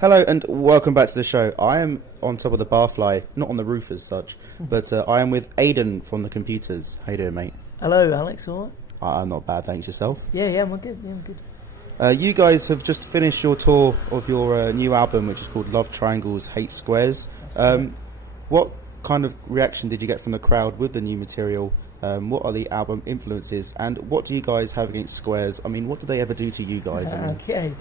Hello and welcome back to the show. I am on top of the barfly, not on the roof as such, but I am with Aiden from the computers. How you doing, mate? Hello, Alex. All right? I'm not bad, thanks. Yourself? Yeah, I'm good. Yeah, I'm good. You guys have just finished your tour of your new album, which is called Love Triangles, Hate Squares. What kind of reaction did you get from the crowd with the new material? What are the album influences, and what do you guys have against squares? I mean, what do they ever do to you guys? Okay.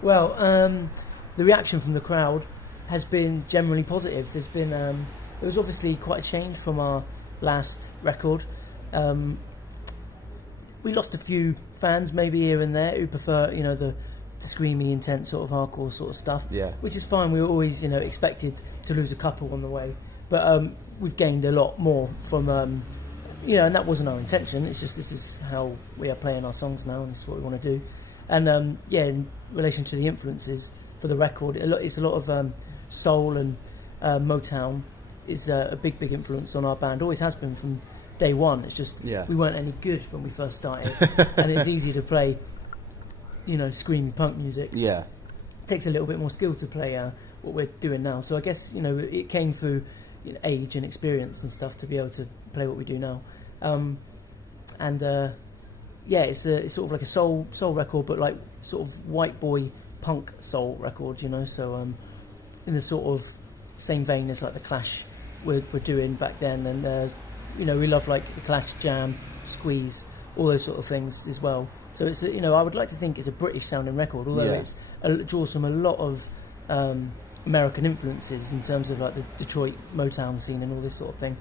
Well, the reaction from the crowd has been generally positive. There's been it was obviously quite a change from our last record. We lost a few fans maybe here and there who prefer, the screamy, intense sort of hardcore sort of stuff. Yeah. Which is fine. We were always, expected to lose a couple on the way, but we've gained a lot more from, and that wasn't our intention. It's just this is how we are playing our songs now, and this is what we want to do. And in relation to the influences for the record, it's a lot of soul and Motown is a big influence on our band. Always has been from day one. It's just we weren't any good when we first started, and it's easy to play, screamy punk music. Yeah, it takes a little bit more skill to play what we're doing now. So I guess it came through age and experience and stuff to be able to play what we do now. It's sort of like a soul record, but like sort of white boy punk soul record, So in the sort of same vein as like the Clash we're doing back then, and we love like the Clash, Jam, Squeeze, all those sort of things as well. So it's I would like to think it's a British sounding record, although it draws from a lot of American influences in terms of like the Detroit Motown scene and all this sort of thing.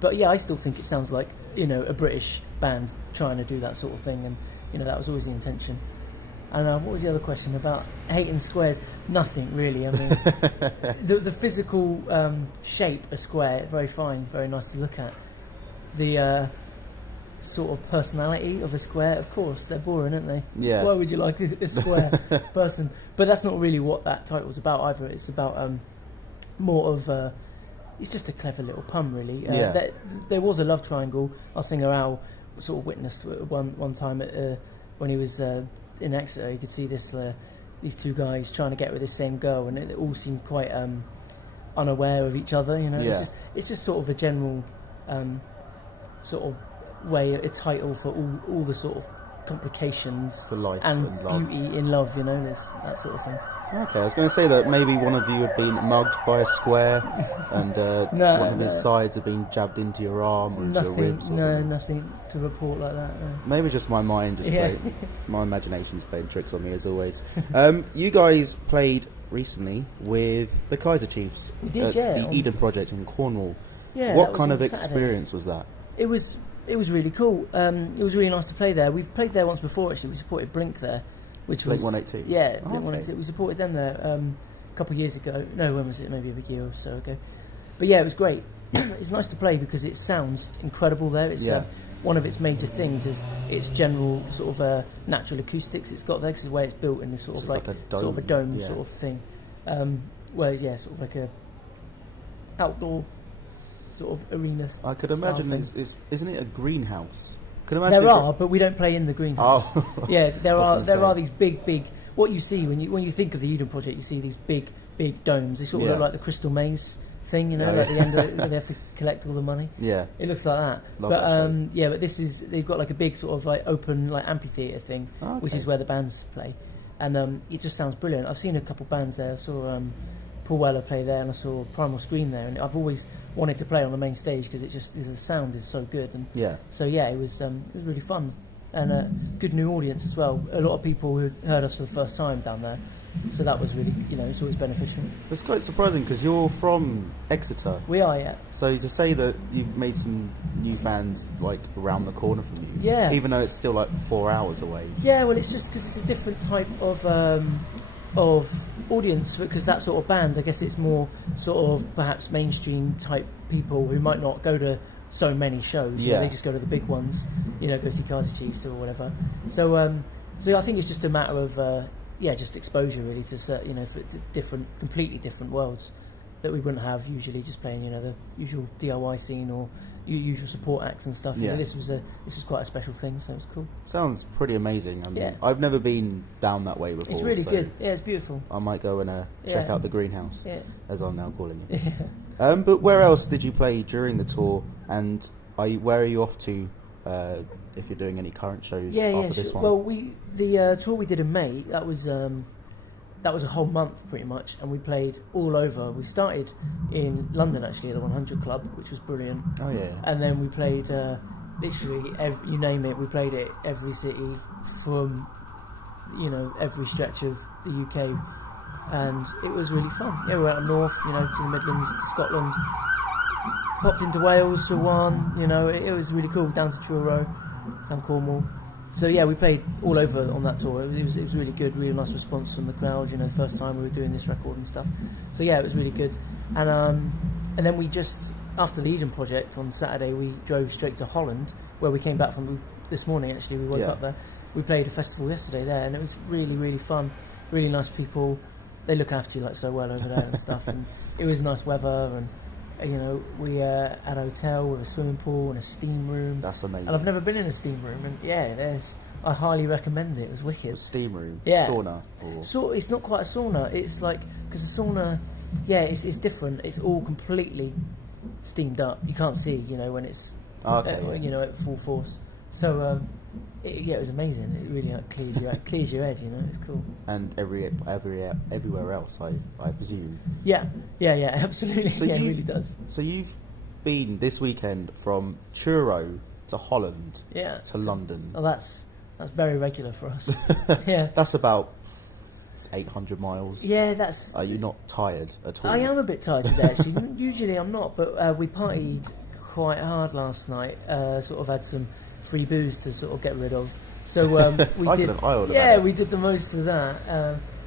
But I still think it sounds like a British band trying to do that sort of thing, and that was always the intention. And what was the other question about hating squares? Nothing really. I mean, the physical shape of square, very fine, very nice to look at. The sort of personality of a square, of course, they're boring, aren't they? Yeah. Why would you like a square person? But that's not really what that title's about either. It's about more of it's just a clever little pun, really. There was a love triangle. Our singer Al sort of witnessed one time when he was in Exeter. You could see these two guys trying to get with the same girl, and it all seemed quite unaware of each other. It's just sort of a general sort of way, a title for all the sort of complications for life and love. Beauty in love. There's that sort of thing. Okay, I was going to say that maybe one of you had been mugged by a square, and one of his sides had been jabbed into your arm or into your ribs. Nothing to report like that. No. Maybe just my mind my imagination's playing tricks on me as always. You guys played recently with the Kaiser Chiefs. We did, the Eden Project in Cornwall. Yeah. What kind of experience was that? It was really cool. It was really nice to play there. We've played there once before actually. We supported Blink there. Which was Blink-182? Yeah, Blink-182. We supported them there a couple of years ago. No, when was it? Maybe a year or so ago. But it was great. It's nice to play because it sounds incredible there. It's one of its major things is its general sort of natural acoustics it's got there, because the way it's built in this sort of like a dome, sort of a dome sort of thing. Whereas sort of like a outdoor sort of arena. I could imagine isn't it a greenhouse? There are, but we don't play in the greenhouse. Oh. Yeah, there are these big. What you see when you think of the Eden Project, you see these big domes. They sort of look like the Crystal Maze thing, at the end of it, where they have to collect all the money. Yeah, it looks like that. But this is they've got like a big sort of like open like amphitheatre thing, which is where the bands play, and it just sounds brilliant. I've seen a couple bands there. I saw Paul Weller play there, and I saw Primal Scream there, and I've always wanted to play on the main stage because the sound is so good, and it was really fun, and a good new audience as well. A lot of people who heard us for the first time down there, so that was really it's always beneficial. It's quite surprising because you're from Exeter. We are, yeah. So to say that you've made some new fans like around the corner from you, even though it's still like 4 hours away. Yeah, well, it's just because it's a different type of audience, because that sort of band, I guess it's more sort of perhaps mainstream type people who might not go to so many shows. They just go to the big ones, go see Kaiser Chiefs or whatever. So I think it's just a matter of just exposure really to for completely different worlds that we wouldn't have usually just playing the usual DIY scene or your usual support acts and stuff. You Yeah. know, this was quite a special thing, so it was cool. Sounds pretty amazing. I mean, Yeah. I've never been down that way before. It's really so good. Yeah, it's beautiful. I might go and check Yeah. out the greenhouse, Yeah. as I'm now calling it. Yeah. But where else did you play during the tour, and where are you off to if you're doing any current shows after this sure. one? Well, the tour we did in May, that was a whole month pretty much, and we played all over. We started in London actually at the 100 Club, which was brilliant. Oh yeah. And then we played literally you name it, we played it every city from every stretch of the UK, and it was really fun. Yeah, we went up north, to the Midlands, to Scotland, popped into Wales for one. It was really cool. Down to Truro, down Cornwall. So yeah, we played all over on that tour. It was really good, really nice response from the crowd. First time we were doing this record and stuff. So yeah, it was really good. And then we just, after the Eden project on Saturday, we drove straight to Holland, where we came back from this morning. Actually, we woke up there. We played a festival yesterday there, and it was really, really fun. Really nice people. They look after you so well over there and stuff. And it was nice weather, and we had a hotel with a swimming pool and a steam room. That's amazing. And I've never been in a steam room, and I highly recommend it. It was wicked. A steam room, Yeah. sauna. So it's not quite a sauna. It's like, because the sauna, it's different. It's all completely steamed up. You can't see, when it's at full force. So it was amazing. It really clears your head. It's cool. And everywhere else, I presume. Yeah, absolutely. So it really does. So you've been this weekend from Truro to Holland to London. Oh, that's very regular for us. Yeah, That's about 800 miles. yeah, that's. Are you not tired at all? I am a bit tired today, actually. Usually I'm not, but we partied quite hard last night. Sort of had some free booze to sort of get rid of. So we I did. could have ironed Yeah, about it. we did the most of that.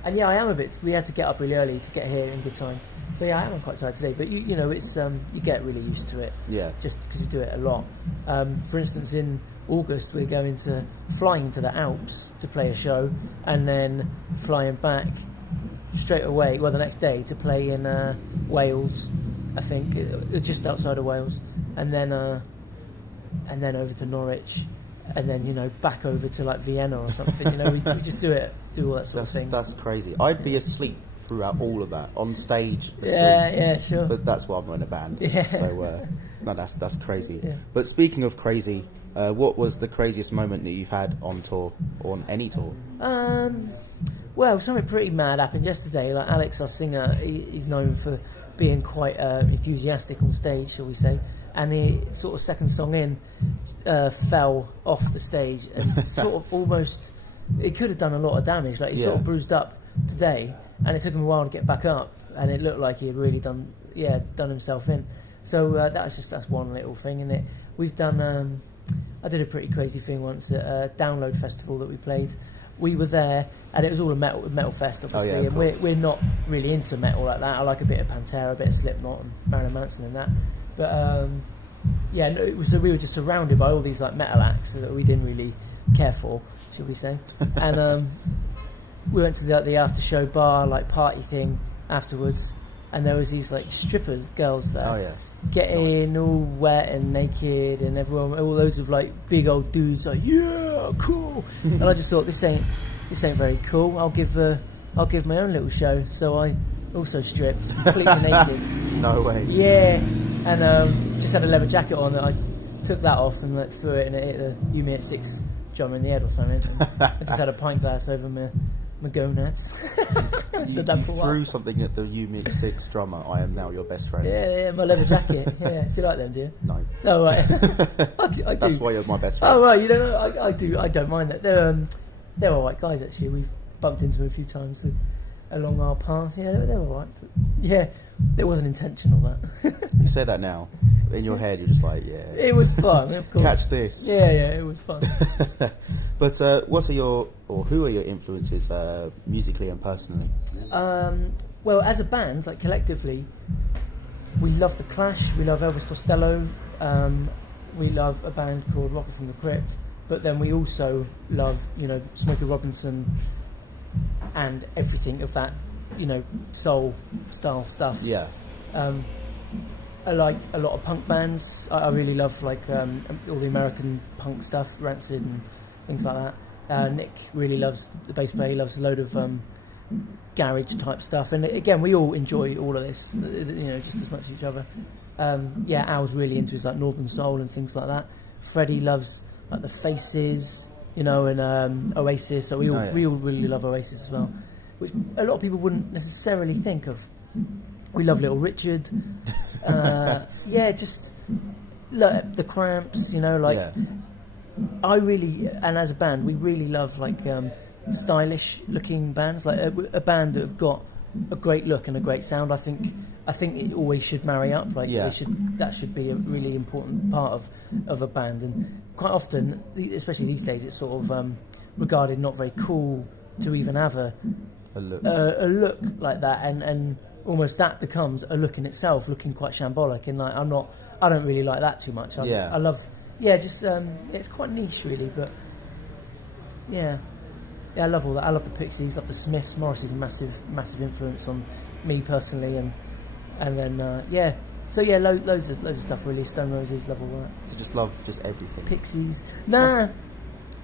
And yeah, I am a bit. We had to get up really early to get here in good time. So yeah, I am quite tired today. But it's you get really used to it. Yeah. Just because we do it a lot. For instance, in August we're flying to the Alps to play a show, and then flying back straight away. Well, the next day to play in Wales, I think, just outside of Wales, and then over to Norwich, and then back over to like Vienna or something. We just do all that sort of thing. That's crazy. I'd be asleep throughout all of that on stage. Asleep. Yeah, sure. But that's why I'm in a band. Yeah. So no, that's crazy. Yeah. But speaking of crazy, what was the craziest moment that you've had on tour or on any tour? Well, something pretty mad happened yesterday. Like Alex, our singer, he's known for being quite enthusiastic on stage, shall we say. And the sort of second song in fell off the stage and sort of almost, it could have done a lot of damage. Like he sort of bruised up today, and it took him a while to get back up, and it looked like he had really done himself in. So that's one little thing in it. We've done. I did a pretty crazy thing once at a Download festival that we played. We were there, and it was all a metal fest, obviously. Oh, yeah, and we're not really into metal like that. I like a bit of Pantera, a bit of Slipknot, and Marilyn Manson, and that. But we were just surrounded by all these like metal acts that we didn't really care for, should we say? And we went to the after show bar like party thing afterwards, and there was these like stripper girls there. Oh yeah. Getting all wet and naked, and everyone, all those of like big old dudes, like yeah, cool. And I just thought this ain't very cool. I'll give my own little show. So I also stripped, completely naked. No way. Yeah, and just had a leather jacket on. And I took that off and like threw it, and it hit the You at 6 drummer in the head or something. And I just had a pint glass over my gonads. You Said that for a while. threw something at the You 6 drummer. I am now your best friend. Yeah, my leather jacket. Yeah, do you like them? Do you? No. No, right. I do. That's why you're my best friend. Oh right, you know, I do. I don't mind that. They're all right guys actually. We've bumped into them a few times along our path. Yeah, they're all right. But yeah, it wasn't intentional. That. You say that now. In your head, you're just like, yeah. It was fun, of course. Catch this. Yeah, it was fun. But who are your influences musically and personally? Well, as a band, like collectively, we love The Clash. We love Elvis Costello. We love a band called Rocket from the Crypt. But then we also love, Smokey Robinson and everything of that, soul style stuff. Yeah. I like a lot of punk bands. I really love like all the American punk stuff, Rancid and things like that. Nick really loves the bass player. He loves a load of garage type stuff. And again, we all enjoy all of this, just as much as each other. Al's really into his like Northern Soul and things like that. Freddie loves like the Faces, and Oasis. So we all really love Oasis as well, which a lot of people wouldn't necessarily think of. We love Little Richard. Just look, the Cramps. I really, and as a band, we really love like stylish looking bands, like a band that have got a great look and a great sound. I think it always should marry up. That should be a really important part of a band. And quite often, especially these days, it's sort of regarded not very cool to even have a look like that, and almost that becomes a look in itself, looking quite shambolic. And like I don't really like that too much. I love, it's quite niche really, but yeah, I love all that. I love the Pixies, love the Smiths. Morrissey's a massive influence on me personally, and then loads of stuff really. Stone Roses, love all that. So just love everything. Pixies, nah,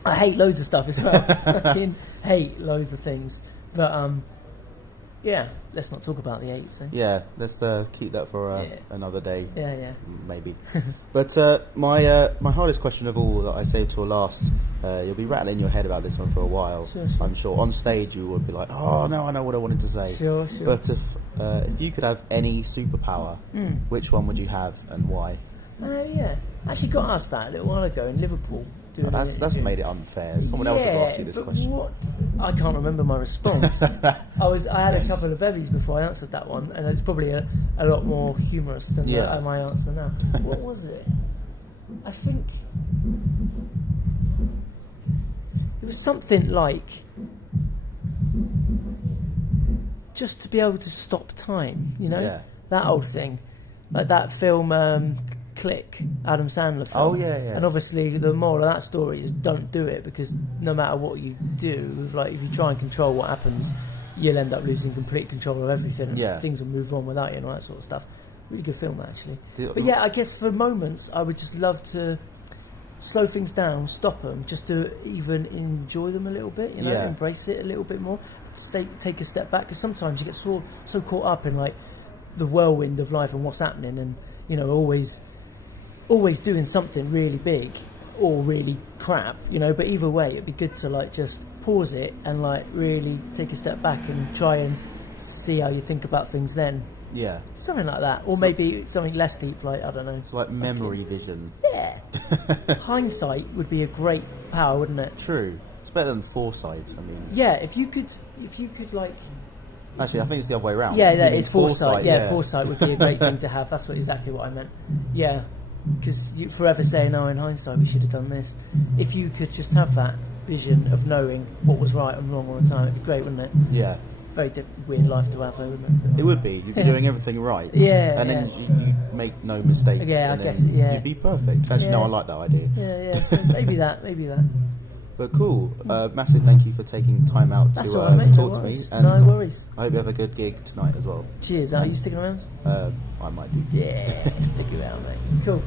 I hate loads of stuff as well. Fucking hate loads of things, but let's not talk about the 8s. Eh? Yeah, let's keep that for another day. Yeah. Maybe. But my hardest question of all that I saved till last, you'll be rattling your head about this one for a while. Sure. I'm sure. On stage you would be like, oh no, I know what I wanted to say. Sure. But if you could have any superpower, which one would you have and why? Actually got asked that a little while ago in Liverpool. That's made it unfair. Someone else has asked you this question. What? I can't remember my response. I had a couple of bevies before I answered that one, and it's probably a lot more humorous than my answer now. What was it? I think it was something like just to be able to stop time. That old thing, like that film. Click, Adam Sandler film. Oh yeah. And obviously the moral of that story is don't do it, because no matter what you do, like if you try and control what happens, you'll end up losing complete control of everything, and things will move on without you and all that sort of stuff. Really good film actually. But I guess for moments I would just love to slow things down, stop them, just to even enjoy them a little bit, embrace it a little bit more, take a step back, because sometimes you get so caught up in like the whirlwind of life and what's happening, and always doing something really big or really crap, but either way it'd be good to like just pause it and like really take a step back and try and see how you think about things then. Yeah. Something like that. Or maybe something less deep, like, I don't know. It's like memory vision. Yeah. Hindsight would be a great power, wouldn't it? True. It's better than foresight, I mean. Yeah, if you could like... Actually, I think it's the other way around. Yeah, it's foresight. Yeah, foresight would be a great thing to have. That's exactly what I meant. Yeah. Because you forever saying, in hindsight we should have done this. If you could just have that vision of knowing what was right and wrong all the time, it'd be great, wouldn't it? Yeah. Very weird life to have, though, wouldn't it? It would be. You'd be doing everything right. Yeah. And then you'd make no mistakes. Yeah, and I guess. Yeah. You'd be perfect. Actually, no, I like that idea. Yeah. So maybe that. But cool. Massive thank you for taking time out to talk to me. And no worries. I hope you have a good gig tonight as well. Cheers. Are you sticking around? I might be. Yeah, stick around, mate. Cool.